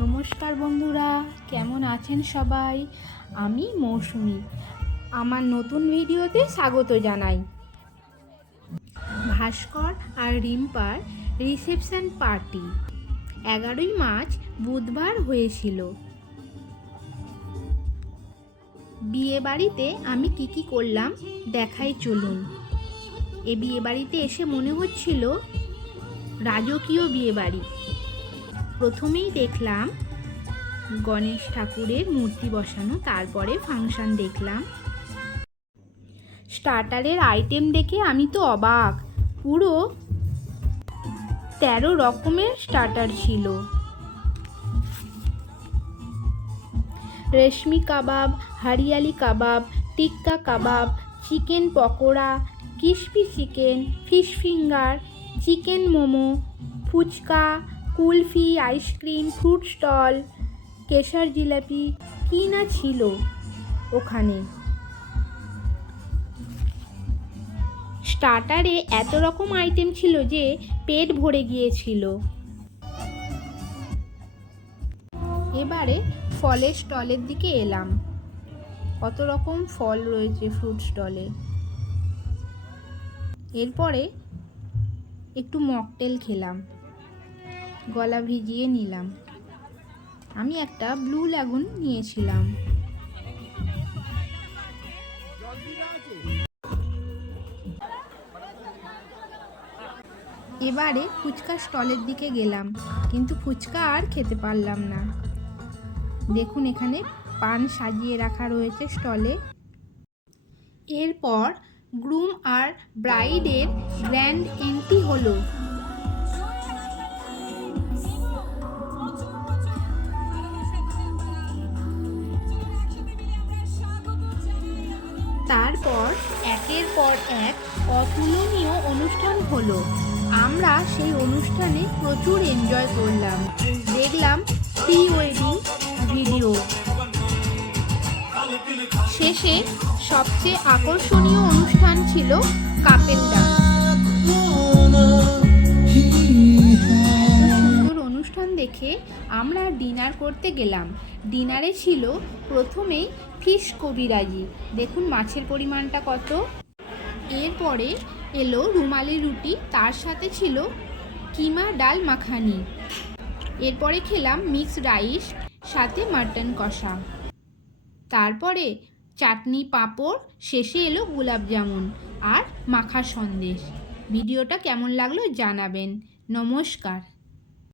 নমস্কার বন্ধুরা, কেমন আছেন সবাই? আমি মৌসুমি, আমার নতুন ভিডিওতে স্বাগত জানাই। ভাস্কর আর রিম্পার রিসেপশন পার্টি 11ই মার্চ বুধবার হয়েছিল। বিয়ে বাড়িতে আমি কি করলাম দেখাই চলুন। এ বিয়ে বাড়িতে এসে মনে হচ্ছিল রাজকীয় বিয়ে বাড়ি। প্রথমেই দেখলাম গণেশ ঠাকুরের মূর্তি বসানো, তারপরে ফাংশন দেখলাম। স্টার্টারের আইটেম দেখে আমি তো অবাক, পুরো 13 রকমের স্টার্টার ছিল। Reshmi kebab, hariyali kebab, tikka kebab, chicken pakora, crispy chicken, fish finger, chicken momo, fuchka, kulfi, ice cream, fruit stall, kesar jilapi, কি না ছিল ওখানে। স্টার্টারে এত রকম আইটেম ছিল যে পেট ভরে গিয়েছিল। এবারে ফলের স্টলের দিকে এলাম। কত রকম ফল রয়েছে ফ্রুট স্টলে। এরপরে একটু মকটেল খেলাম, গলা ভিজিয়ে নিলাম। আমি একটা ব্লু ল্যাগুন নিয়েছিলাম। এবারে ফুচকা স্টলের দিকে গেলাম, কিন্তু ফুচকা আর খেতে পারলাম না। দেখুন এখানে পান সাজিয়ে রাখা রয়েছে স্টলে। এরপর গ্রুম আর ব্রাইডের গ্র্যান্ড এন্ট্রি হলো। তারপর একের পর এক অতুলনীয় অনুষ্ঠান হলো। আমরা সেই অনুষ্ঠানে প্রচুর এনজয় করলাম, দেখলাম প্রি ওয়েডিং ভিডিও। শেষে সবচেয়ে আকর্ষণীয় অনুষ্ঠান ছিল কাপেল ডান্স। সুন্দর অনুষ্ঠান দেখে আমরা ডিনার করতে গেলাম। ডিনারে ছিল প্রথমেই ফিশ কবিরাজি, দেখুন মাছের পরিমাণটা কত। এরপরে এলো রুমালি রুটি, তার সাথে ছিল কিমা ডাল মাখানি। এরপরে খেলাম মিক্সড রাইস, সাথে মাটন কষা। তারপরে চাটনি, পাঁপড়, শেষে এলো গোলাপ জামুন আর মাখা সন্দেশ। ভিডিওটা কেমন লাগলো জানাবেন। নমস্কার।